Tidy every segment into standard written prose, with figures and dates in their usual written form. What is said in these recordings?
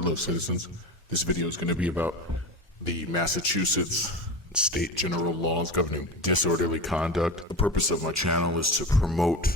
Hello, citizens. This video is going to be about the Massachusetts state general laws governing disorderly conduct. The purpose of my channel is to promote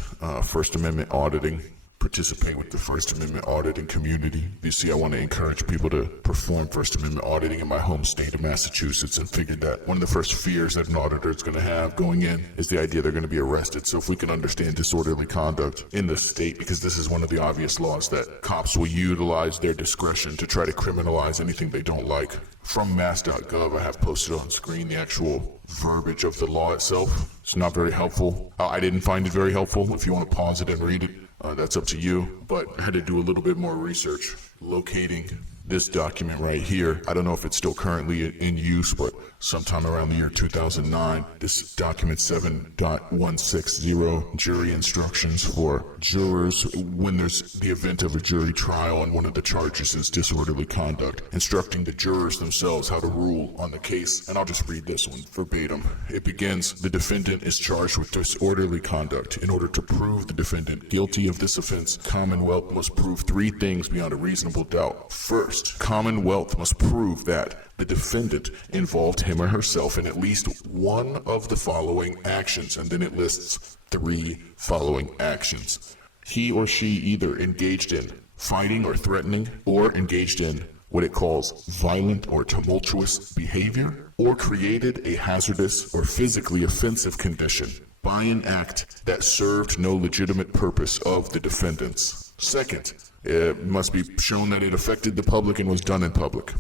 First Amendment auditing, participate with the First Amendment auditing community. You see, I want to encourage people to perform First Amendment auditing in my home state of Massachusetts, and figured that one of the first fears that an auditor is going to have going in is the idea they're going to be arrested. So if we can understand disorderly conduct in the state, because this is one of the obvious laws that cops will utilize their discretion to try to criminalize anything they don't like. From mass.gov, I have posted on screen the actual verbiage of the law itself. It's not very helpful. I didn't find it very helpful. If you want to pause it and read it, that's up to you, but I had to do a little bit more research locating this document right here. I don't know if it's still currently in use, but sometime around the year 2009, this document 7.160, jury instructions for jurors when there's the event of a jury trial and one of the charges is disorderly conduct, instructing the jurors themselves how to rule on the case. And I'll just read this one verbatim. It begins, the defendant is charged with disorderly conduct. In order to prove the defendant guilty of this offense, Commonwealth must prove three things beyond a reasonable doubt. First, Commonwealth must prove that the defendant involved him or herself in at least one of the following actions, and then it lists three following actions. He or she either engaged in fighting or threatening, or engaged in what it calls violent or tumultuous behavior, or created a hazardous or physically offensive condition by an act that served no legitimate purpose of the defendants. Second, it must be shown that it affected the public and was done in public.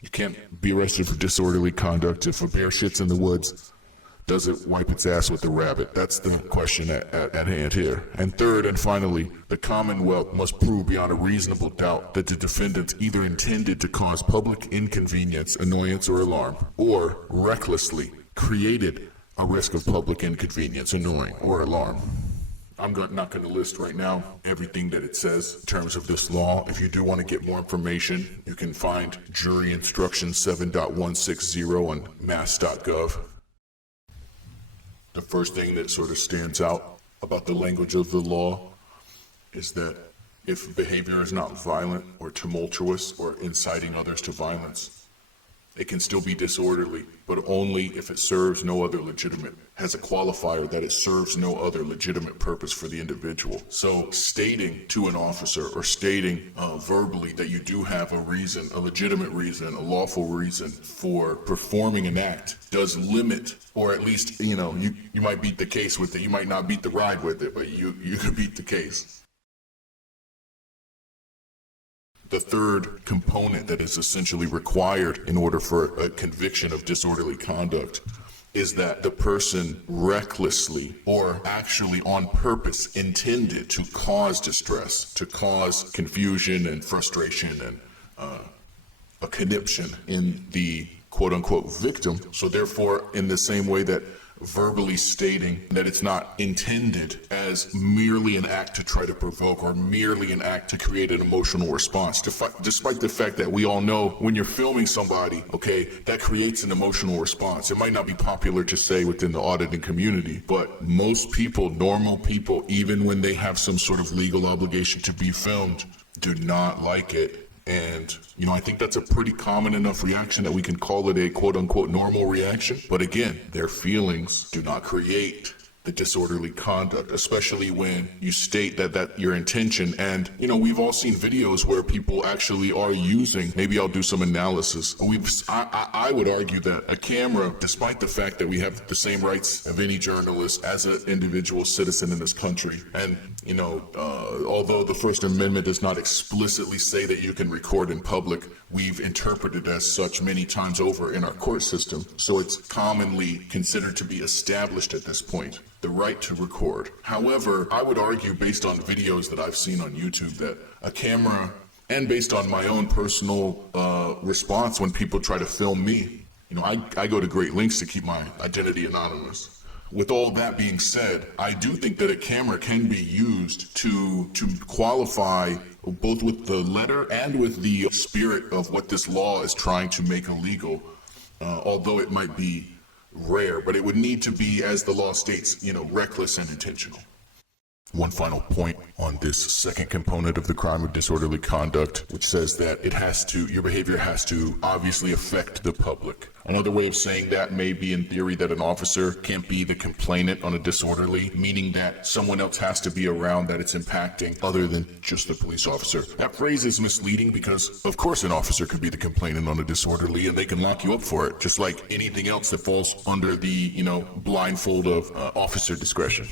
You can't be arrested for disorderly conduct if a bear shits in the woods. Does it wipe its ass with a rabbit? That's the question at hand here. And third and finally, the Commonwealth must prove beyond a reasonable doubt that the defendant either intended to cause public inconvenience, annoyance, or alarm, or recklessly created a risk of public inconvenience, annoying, or alarm. I'm not going to list right now everything that it says in terms of this law. If you do want to get more information, you can find Jury Instruction 7.160 on mass.gov. The first thing that sort of stands out about the language of the law is that if behavior is not violent or tumultuous or inciting others to violence, it can still be disorderly, but only if it serves no other legitimate, has a qualifier that it serves no other legitimate purpose for the individual. So stating to an officer or stating verbally that you do have a reason, a legitimate reason, a lawful reason for performing an act does limit, or at least, you might beat the case with it. You might not beat the ride with it, but you can beat the case. The third component that is essentially required in order for a conviction of disorderly conduct is that the person recklessly or actually on purpose intended to cause distress, to cause confusion and frustration and a conniption in the quote-unquote victim. So therefore, in the same way that verbally stating that it's not intended as merely an act to try to provoke or merely an act to create an emotional response, despite the fact that we all know when you're filming somebody, okay, that creates an emotional response. It might not be popular to say within the auditing community, but most people, normal people, even when they have some sort of legal obligation to be filmed, do not like it. And, I think that's a pretty common enough reaction that we can call it a quote-unquote normal reaction. But again, their feelings do not create the disorderly conduct, especially when you state that your intention. And, we've all seen videos where people actually are using, maybe I'll do some analysis. I would argue that a camera, despite the fact that we have the same rights of any journalist as an individual citizen in this country, and, although the First Amendment does not explicitly say that you can record in public, we've interpreted as such many times over in our court system. So it's commonly considered to be established at this point, the right to record. However, I would argue, based on videos that I've seen on YouTube, that a camera, and based on my own personal response when people try to film me, I go to great lengths to keep my identity anonymous. With all that being said, I do think that a camera can be used to qualify both with the letter and with the spirit of what this law is trying to make illegal, although it might be rare, but it would need to be, as the law states, reckless and intentional. One final point on this second component of the crime of disorderly conduct, which says that your behavior has to obviously affect the public. Another way of saying that may be in theory that an officer can't be the complainant on a disorderly, meaning that someone else has to be around that it's impacting other than just the police officer. That phrase is misleading because, of course, an officer could be the complainant on a disorderly and they can lock you up for it, just like anything else that falls under the, blindfold of officer discretion.